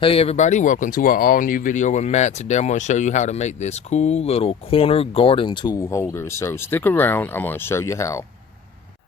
Hey everybody, welcome to our all new video with Matt. Today I'm going to show you how to make this cool little corner garden tool holder. So stick around, I'm going to show you how.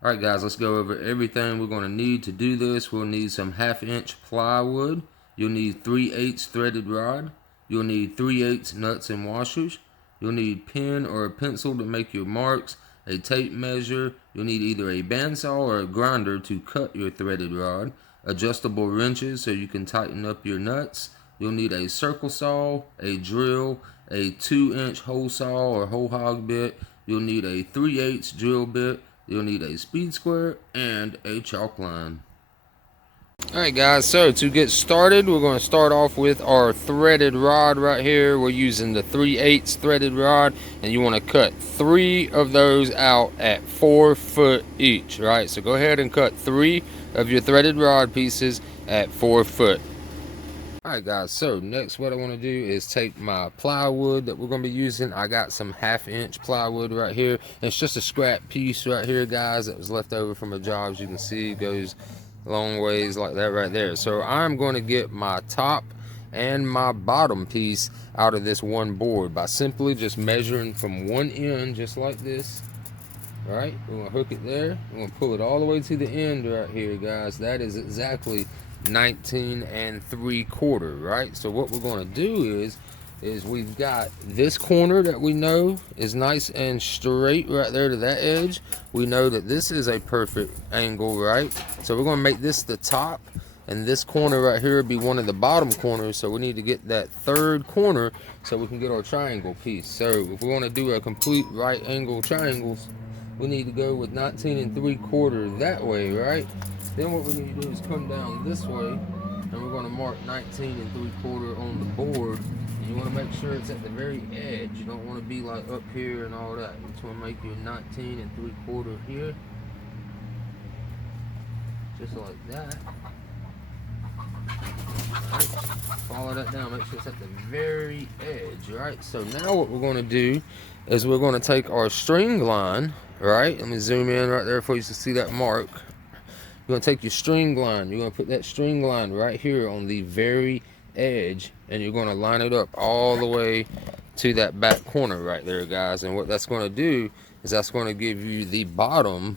Alright guys, let's go over everything we're going to need to do this. We'll need some 1/2-inch plywood. You'll need 3/8 threaded rod. You'll need 3/8 nuts and washers. You'll need pen or a pencil to make your marks, a tape measure. You'll need either a bandsaw or a grinder to cut your threaded rod. Adjustable wrenches so you can tighten up your nuts. You'll need a circle saw, a drill, a 2-inch hole saw or hole hog bit. You'll need a 3/8 drill bit. You'll need a speed square and a chalk line. Alright guys, so to get started, we're going to start off with our threaded rod right here. We're using the 3/8 threaded rod, and you want to cut 3 of those out at 4 foot each, right? So go ahead and cut 3 of your threaded rod pieces at 4 foot. Alright guys, so next what I want to do is take my plywood that we're going to be using. I got some 1/2-inch plywood right here. It's just a scrap piece right here, guys, that was left over from a job. As you can see, it goes long ways like that right there. So I'm going to get my top and my bottom piece out of this one board by simply just measuring from one end, just like this. Right, we're going to hook it there. We're going to pull it all the way to the end right here, guys. That is exactly 19 3/4, right? So what we're going to do is we've got this corner that we know is nice and straight right there to that edge. We know that this is a perfect angle, right? So we're going to make this the top, and this corner right here will be one of the bottom corners. So we need to get that third corner so we can get our triangle piece. So if we want to do a complete right angle triangles, we need to go with 19 3/4 that way, right? Then what we need to do is come down this way, and we're going to mark 19 3/4 on the board. And you want to make sure it's at the very edge. You don't want to be like up here and all that. You just want to make your 19 3/4 here, just like that. Right. Follow that down, make sure it's at the very edge, right? So now what we're going to do is we're going to take our string line, right? Let me zoom in right there for you to see that mark. You're going to take your string line, you're going to put that string line right here on the very edge, and you're going to line it up all the way to that back corner right there, guys. And what that's going to do is that's going to give you the bottom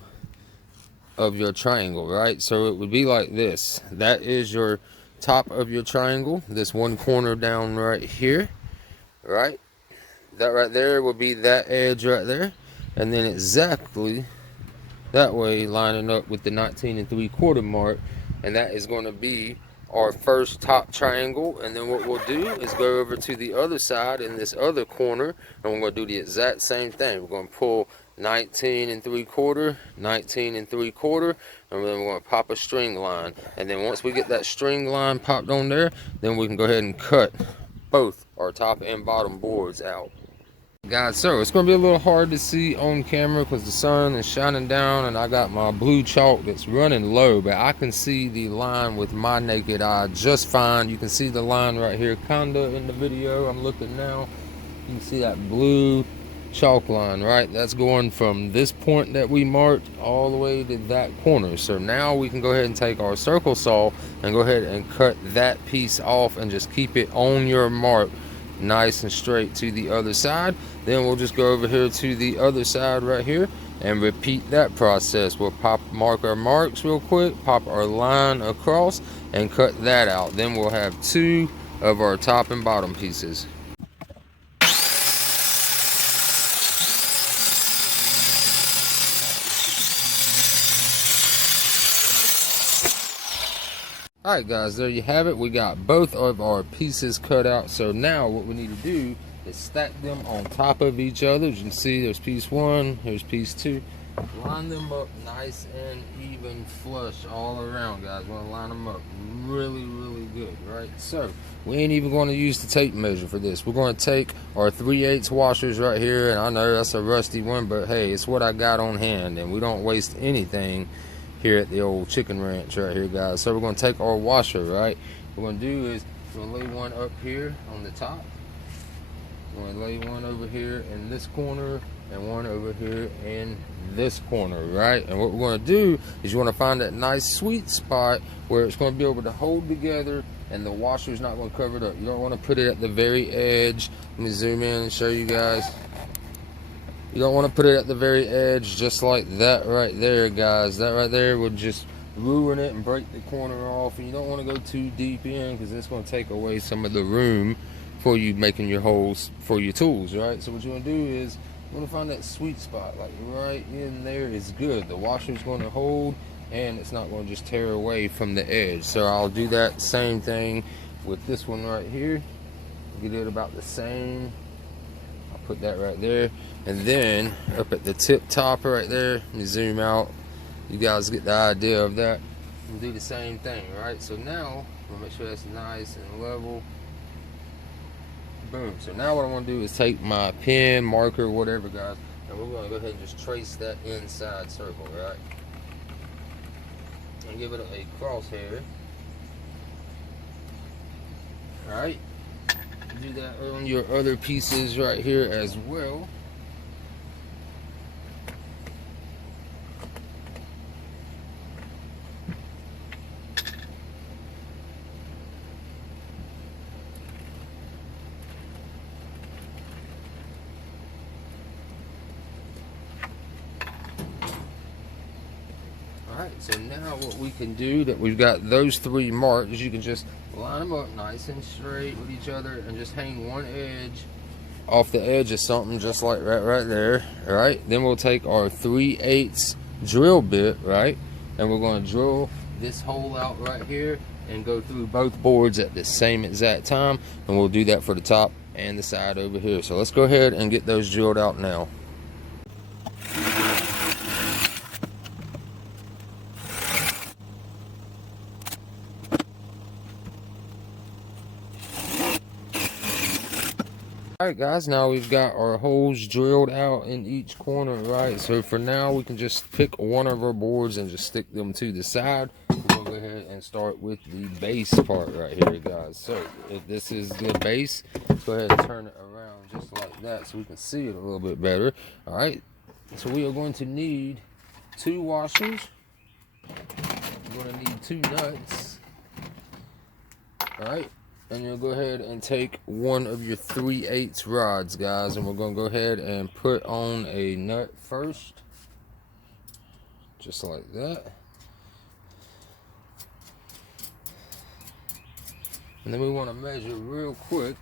of your triangle, right? So it would be like this. That is your top of your triangle, this one corner down right here, right? That right there will be that edge right there, and then exactly that way lining up with the 19 3/4 mark, and that is going to be our first top triangle. And then what we'll do is go over to the other side in this other corner, and we're going to do the exact same thing. We're going to pull 19 3/4, 19 3/4, and then we're going to pop a string line. And then once we get that string line popped on there, then we can go ahead and cut both our top and bottom boards out. Guys, so it's going to be a little hard to see on camera because the sun is shining down, and I got my blue chalk that's running low, but I can see the line with my naked eye just fine. You can see the line right here kinda in the video. I'm looking now. You can see that blue chalk line, right? That's going from this point that we marked all the way to that corner. So now we can go ahead and take our circle saw and go ahead and cut that piece off and just keep it on your mark nice and straight to the other side. Then we'll just go over here to the other side right here and repeat that process. We'll mark our marks real quick, pop our line across, and cut that out. Then we'll have 2 of our top and bottom pieces. Alright guys, there you have it. We got both of our pieces cut out. So now what we need to do is stack them on top of each other. As you can see, there's piece 1, here's piece 2. Line them up nice and even flush all around, guys. We want to line them up really good, right? So we ain't even going to use the tape measure for this. We're going to take our 3/8 washers right here, and I know that's a rusty one, but hey, it's what I got on hand, and we don't waste anything here at the old chicken ranch right here, guys. So we're going to take our washer, right? What we're going to do is we're going to lay one up here on the top. We're going to lay one over here in this corner, and one over here in this corner, right? And what we're going to do is you want to find that nice sweet spot where it's going to be able to hold together and the washer is not going to cover it up. You don't want to put it at the very edge. Let me zoom in and show you guys. You don't want to put it at the very edge just like that right there, guys. That right there would just ruin it and break the corner off, and you don't want to go too deep in because it's going to take away some of the room for you making your holes for your tools, right? So what you want to do is you want to find that sweet spot, like right in there is good. The washer's going to hold and it's not going to just tear away from the edge. So I'll do that same thing with this one right here. Get it about the same. I'll put that right there, and then up at the tip top right there, let me zoom out. You guys get the idea of that. And do the same thing, right? So now we'll make sure that's nice and level. Boom. So now what I want to do is take my pen, marker, whatever, guys, and we're going to go ahead and just trace that inside circle, right? And give it a crosshair. All right. Do that on your other pieces right here as well. Alright, so now what we can do, that we've got those three marked, is you can just line them up nice and straight with each other and just hang one edge off the edge of something just like right there. Alright, then we'll take our 3/8 drill bit, right, and we're going to drill this hole out right here and go through both boards at the same exact time, and we'll do that for the top and the side over here. So let's go ahead and get those drilled out now. Alright guys, now we've got our holes drilled out in each corner, right? So for now we can just pick one of our boards and just stick them to the side. We're going to go ahead and start with the base part right here, guys. So if this is the base, let's go ahead and turn it around just like that so we can see it a little bit better. Alright, so we are going to need 2 washers. We're going to need 2 nuts. Alright. And you'll go ahead and take one of your 3/8 rods, guys, and we're going to go ahead and put on a nut first, just like that. And then we want to measure real quick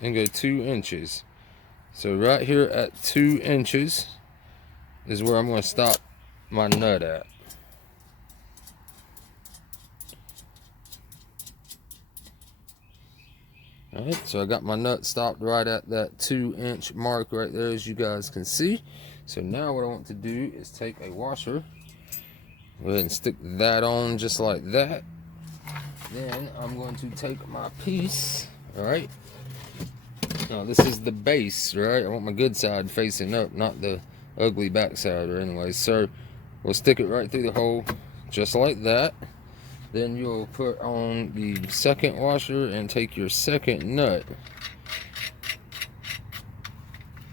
and go 2 inches. So right here at 2 inches is where I'm going to stop my nut at. Alright, so I got my nut stopped right at that 2-inch mark right there, as you guys can see. So now what I want to do is take a washer, go ahead and stick that on just like that. Then I'm going to take my piece, alright. Now this is the base, right? I want my good side facing up, not the ugly back side or anyways. So we'll stick it right through the hole, just like that. Then you'll put on the second washer and take your second nut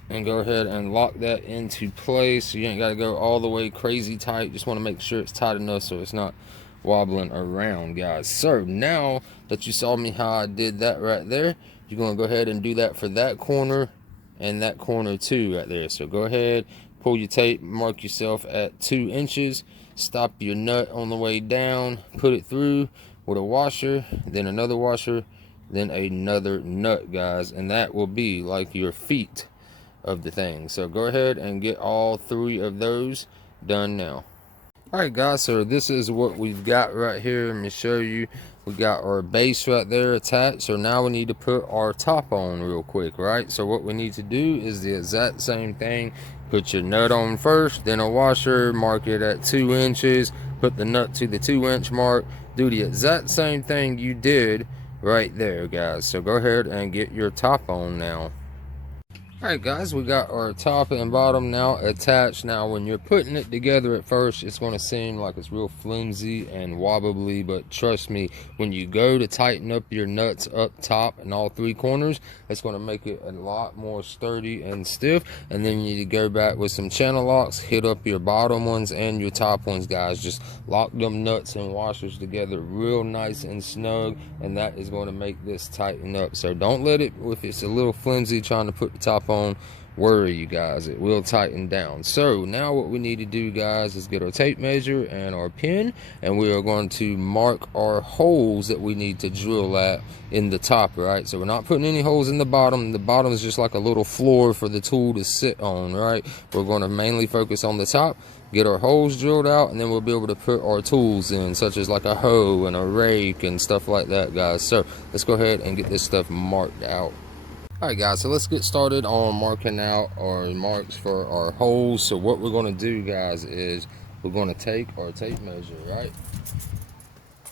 and go ahead and lock that into place. So you ain't got to go all the way crazy tight. Just want to make sure it's tight enough so it's not wobbling around, guys. So now that you saw me how I did that right there, you're going to go ahead and do that for that corner and that corner too right there. So go ahead, pull your tape, mark yourself at 2 inches. Stop your nut on the way down, put it through with a washer, then another washer, then another nut, guys, and that will be like your feet of the thing. So go ahead and get all 3 of those done now. Alright guys, so this is what we've got right here. Let me show you. We got our base right there attached. So now we need to put our top on real quick, right? So what we need to do is the exact same thing. Put your nut on first, then a washer, mark it at 2 inches, put the nut to the 2-inch mark. Do the exact same thing you did right there, guys. So go ahead and get your top on now. Alright guys, we got our top and bottom now attached. Now when you're putting it together at first, it's going to seem like it's real flimsy and wobbly, but trust me, when you go to tighten up your nuts up top and all three corners, it's going to make it a lot more sturdy and stiff. And then you need to go back with some channel locks, hit up your bottom ones and your top ones, guys. Just lock them nuts and washers together real nice and snug, and that is going to make this tighten up. So don't let it, if it's a little flimsy trying to put the top on, worry, you guys, it will tighten down. So now what we need to do, guys, is get our tape measure and our pin, and we are going to mark our holes that we need to drill at in the top. Right, so we're not putting any holes in the bottom. The bottom is just like a little floor for the tool to sit on. Right, we're going to mainly focus on the top, get our holes drilled out, and then we'll be able to put our tools in, such as like a hoe and a rake and stuff like that, guys. So let's go ahead and get this stuff marked out. Alright guys, so let's get started on marking out our marks for our holes. So what we're going to do, guys, is we're going to take our tape measure, right?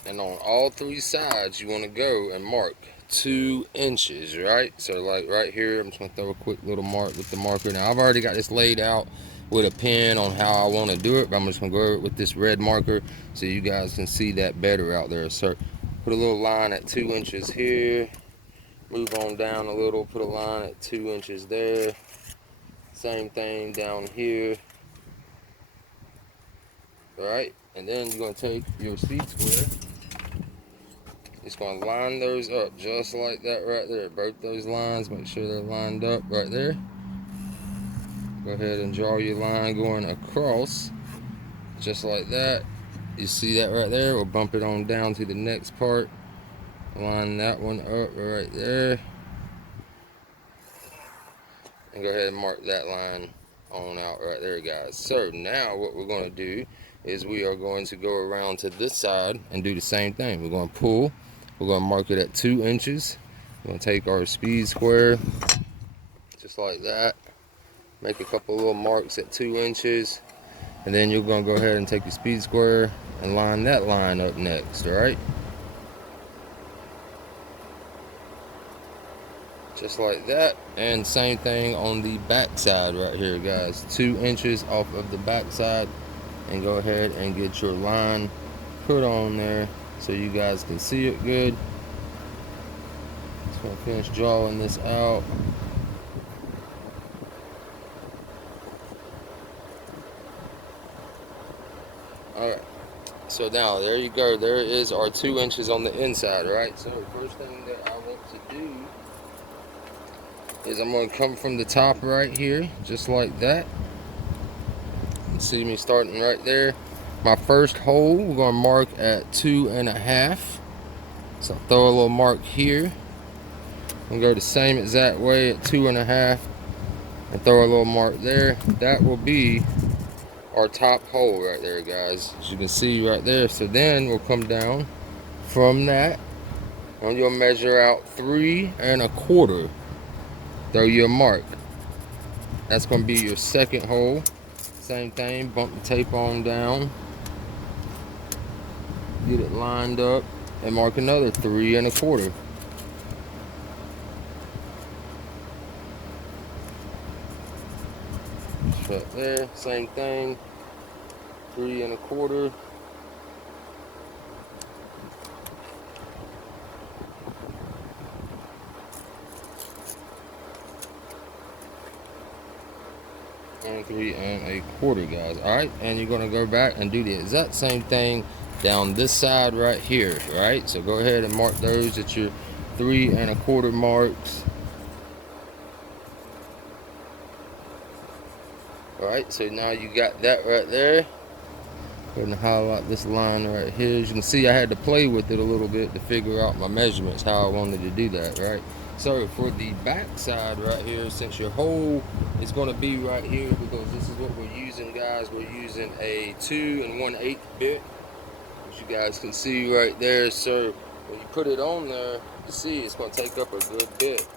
And on all three sides, you want to go and mark 2 inches, right? So like right here, I'm just going to throw a quick little mark with the marker. Now I've already got this laid out with a pen on how I want to do it, but I'm just going to go over it with this red marker so you guys can see that better out there. So put a little line at 2 inches here. Move on down a little, put a line at 2 inches there. Same thing down here. Alright, and then you're going to take your speed square. Just going to line those up just like that right there. Both those lines, make sure they're lined up right there. Go ahead and draw your line going across, just like that. You see that right there? We'll bump it on down to the next part. Line that one up right there, and go ahead and mark that line on out right there, guys. So now what we're going to do is we are going to go around to this side and do the same thing. We're going to pull, we're going to mark it at 2 inches. We're going to take our speed square just like that, make a couple little marks at 2 inches, and then you're going to go ahead and take your speed square and line that line up next. All right, just like that. And same thing on the back side right here, guys. 2 inches off of the back side, and go ahead and get your line put on there so you guys can see it good. Just gonna finish drawing this out. Alright, so now there you go. There is our 2 inches on the inside. Right, so first thing that I want to do is I'm going to come from the top right here, just like that. You see me starting right there. My first hole, we're going to mark at 2.5. So throw a little mark here. And go the same exact way at 2.5. And throw a little mark there. That will be our top hole right there, guys. As you can see right there. So then we'll come down from that, and you'll measure out 3.25. Throw your mark. That's going to be your second hole. Same thing, bump the tape on down, get it lined up, and mark another 3.25. Right there, same thing, 3.25. And 3.25, guys. Alright, and you're gonna go back and do the exact same thing down this side right here. Right, so go ahead and mark those at your 3.25 marks. Alright, so now you got that right there. Go ahead and highlight this line right here. As you can see, I had to play with it a little bit to figure out my measurements, how I wanted to do that. Right, so for the back side right here, since your hole is going to be right here, because this is what we're using, guys, we're using a 2 1/8 bit, as you guys can see right there. So when you put it on there, you see it's going to take up a good bit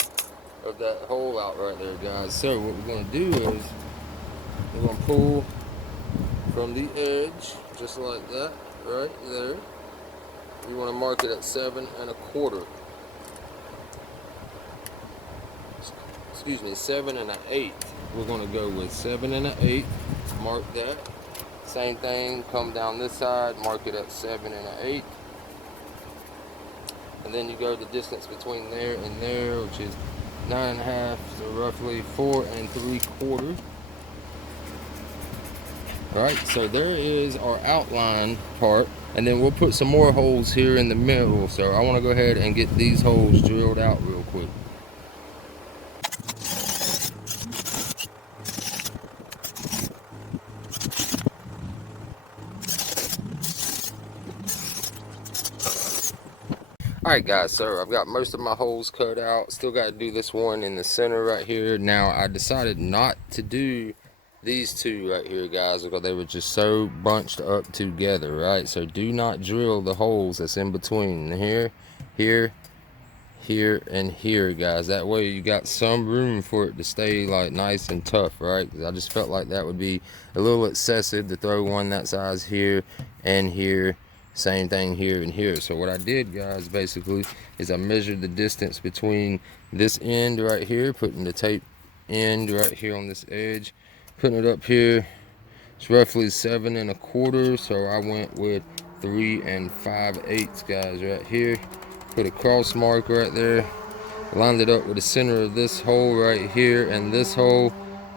of that hole out right there, guys. So what we're going to do is we're going to pull from the edge just like that right there. You want to mark it at 7.25. excuse me, 7 1/8. We're gonna go with 7 1/8. Mark that. Same thing, come down this side, mark it at 7 1/8. And then you go the distance between there and there, which is 9 1/2, so roughly 4 3/4. Alright, so there is our outline part, and then we'll put some more holes here in the middle. So I want to go ahead and get these holes drilled out real quick. Alright guys, so I've got most of my holes cut out. Still got to do this one in the center right here. Now I decided not to do these two right here, guys, because they were just so bunched up together, right? So do not drill the holes that's in between here, here, here, and here, guys. That way you got some room for it to stay like nice and tough, right? I just felt like that would be a little excessive to throw one that size here and here. Same thing here and here. So what I did, guys, basically is I measured the distance between this end right here, putting the tape end right here on this edge, putting it up here. It's roughly 7 1/4, so I went with 3 5/8, guys, right here. Put a cross mark right there, lined it up with the center of this hole right here and this hole,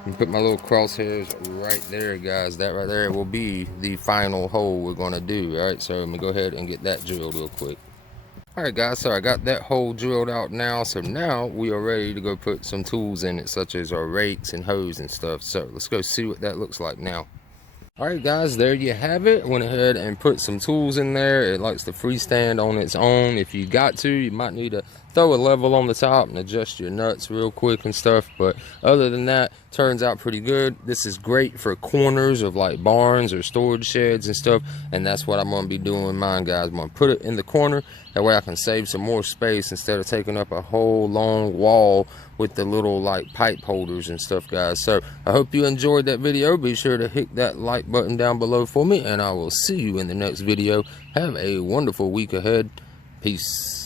and put my little crosshairs right there, guys. That right there will be the final hole we're gonna do. All right, so I'm gonna go ahead and get that drilled real quick. All right, guys, so I got that hole drilled out now. So now we are ready to go put some tools in it, such as our rakes and hose and stuff. So let's go see what that looks like now. All right, guys, there you have it. Went ahead and put some tools in there. It likes to freestand on its own. If you got to, you might need to throw a level on the top and adjust your nuts real quick and stuff. But other than that, turns out pretty good. This is great for corners of like barns or storage sheds and stuff. And that's what I'm going to be doing with mine, guys. I'm going to put it in the corner. That way I can save some more space instead of taking up a whole long wall with the little like pipe holders and stuff, guys. So I hope you enjoyed that video. Be sure to hit that like button down below for me, and I will see you in the next video. Have a wonderful week ahead. Peace.